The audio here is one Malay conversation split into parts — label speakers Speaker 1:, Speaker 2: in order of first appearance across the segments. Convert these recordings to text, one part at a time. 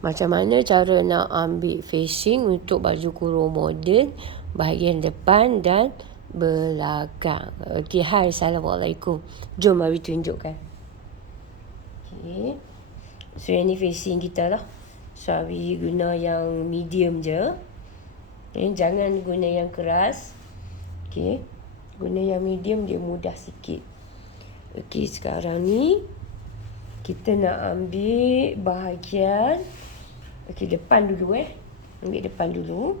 Speaker 1: Macam mana cara nak ambil facing untuk baju kurung moden bahagian depan dan belakang. Okey, hai Assalamualaikum. Jom mari tunjukkan. Okey. So, yang ni facing kita lah. So, Abi guna yang medium je. Okay, jangan guna yang keras. Okey. Guna yang medium dia mudah sikit. Okey, sekarang ni kita nak ambil bahagian Okey, depan dulu eh. Ambil depan dulu.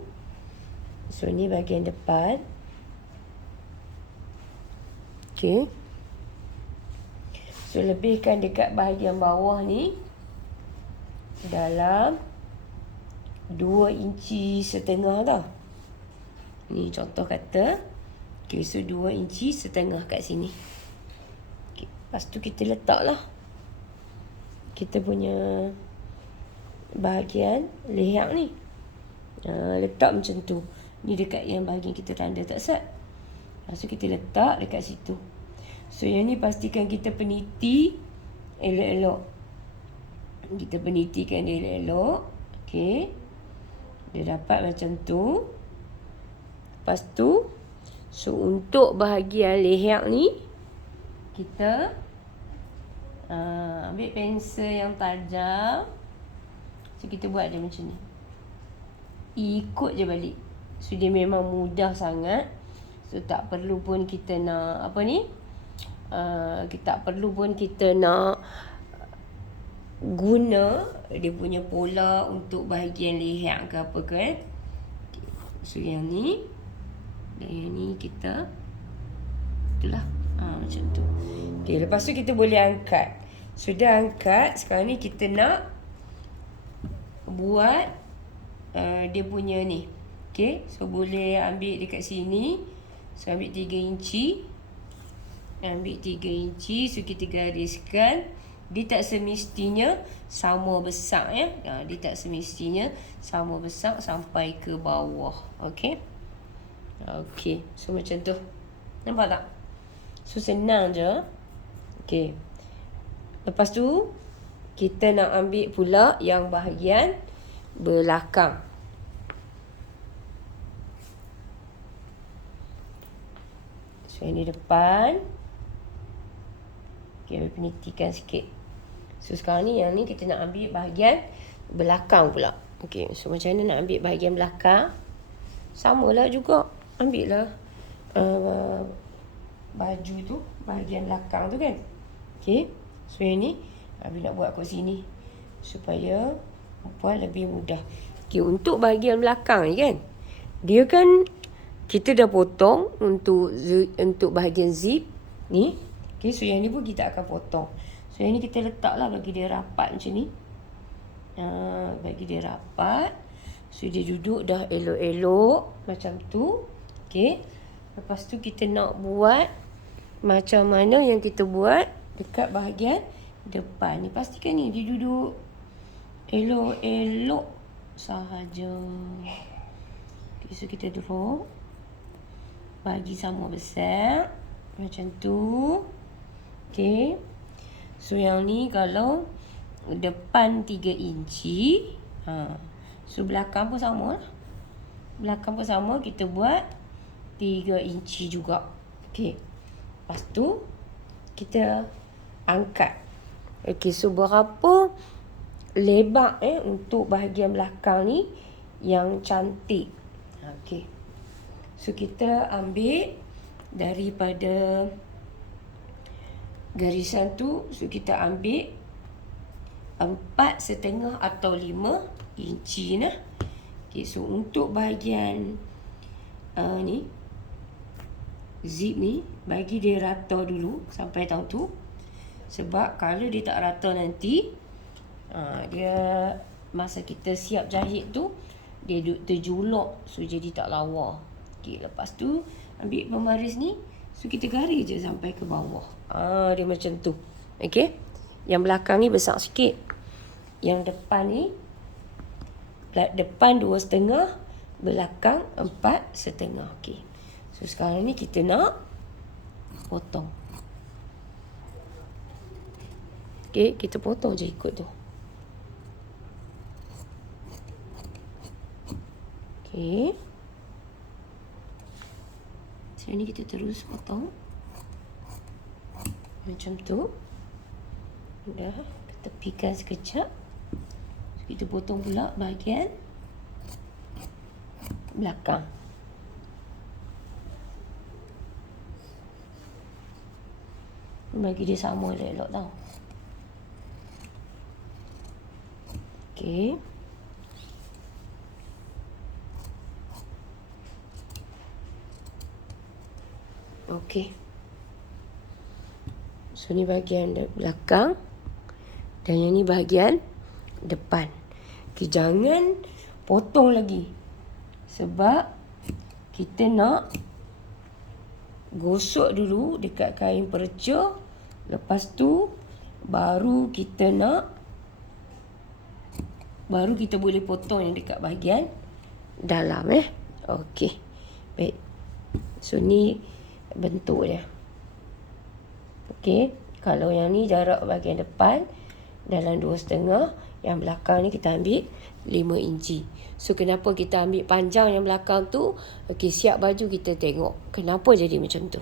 Speaker 1: So, ni bahagian depan. Okey. So, lebihkan dekat bahagian bawah ni. Dalam 2 inci setengah tau. Ni contoh kata. Okey, so 2 inci setengah kat sini. Okay. Lepas tu kita letak lah. Kita punya bahagian leher ni. Ha, letak macam tu. Ni dekat yang bahagian kita tanda tak set. Tu kita letak dekat situ. So yang ni pastikan kita peniti elok-elok. Kita penitikan dia elok-elok. Okay. Dia dapat macam tu. Lepas tu. So untuk bahagian leher ni. Kita. Uh, ambil pensel yang tajam. So kita buat je macam ni. Ikut je balik. So dia memang mudah sangat. So tak perlu pun kita nak apa ni? Uh, kita tak perlu pun kita nak guna dia punya pola untuk bahagian leher ke apa ke eh. So yang ni dan yang ni kita itulah ha, macam tu. Okay, lepas tu kita boleh angkat. Sudah angkat, sekarang ni kita nak buat uh, dia punya ni. Okay. So boleh ambil dekat sini. So ambil 3 inci. Ambil 3 inci. So kita gariskan. Dia tak semestinya sama besar ya. Ha, dia tak semestinya sama besar sampai ke bawah. Okay. Okay. So macam tu. Nampak tak? So senang je. Okay. Lepas tu kita nak ambil pula yang bahagian belakang. So, ini depan. Okay, penitikan sikit. So, sekarang ni yang ni kita nak ambil bahagian belakang pula. Okay, so macam mana nak ambil bahagian belakang? Sama lah juga. Ambil lah uh, baju tu, bahagian belakang tu kan. Okay, so yang ni Abi nak buat kat sini supaya puan lebih mudah. Okay, untuk bahagian belakang ni kan. Dia kan kita dah potong untuk untuk bahagian zip ni. Okay, so yang ni pun kita akan potong. So yang ni kita letaklah bagi dia rapat macam ni. Uh, bagi dia rapat. So dia duduk dah elok-elok macam tu. Okay. Lepas tu kita nak buat macam mana yang kita buat dekat bahagian depan ni pastikan ni dia duduk elok-elok sahaja. Okay, so kita draw bagi sama besar macam tu. Okay. So yang ni kalau depan 3 inci, ha. So belakang pun sama lah. Belakang pun sama kita buat 3 inci juga. Okay. Lepas tu kita angkat Okey, so berapa lebar eh untuk bahagian belakang ni yang cantik. Okey. So kita ambil daripada garisan tu, so kita ambil empat setengah atau lima inci nah. Okey, so untuk bahagian uh, ni zip ni bagi dia rata dulu sampai tahun tu. Sebab kalau dia tak rata nanti uh, Dia Masa kita siap jahit tu Dia terjulok So jadi tak lawa. Okay, Lepas tu Ambil pembaris ni So kita garis je sampai ke bawah. Uh, Dia macam tu. Okay Yang belakang ni besar sikit. Yang depan ni Depan dua setengah Belakang empat setengah. Okay So sekarang ni kita nak Potong Okay, kita potong je ikut tu. Okey. Sekarang ni kita terus potong. Macam tu. Dah. Tepikan sekejap. Kita potong pula bahagian belakang. Bagi dia sama elok tau. Okey. Okey. So ni bahagian belakang dan yang ni bahagian depan. Okay, jangan potong lagi. Sebab kita nak gosok dulu dekat kain perca. Lepas tu baru kita nak baru kita boleh potong yang dekat bahagian dalam eh. Okey. Baik. So ni bentuk dia. Okey, kalau yang ni jarak bahagian depan dalam dua setengah, yang belakang ni kita ambil 5 inci. So kenapa kita ambil panjang yang belakang tu? Okey, siap baju kita tengok. Kenapa jadi macam tu?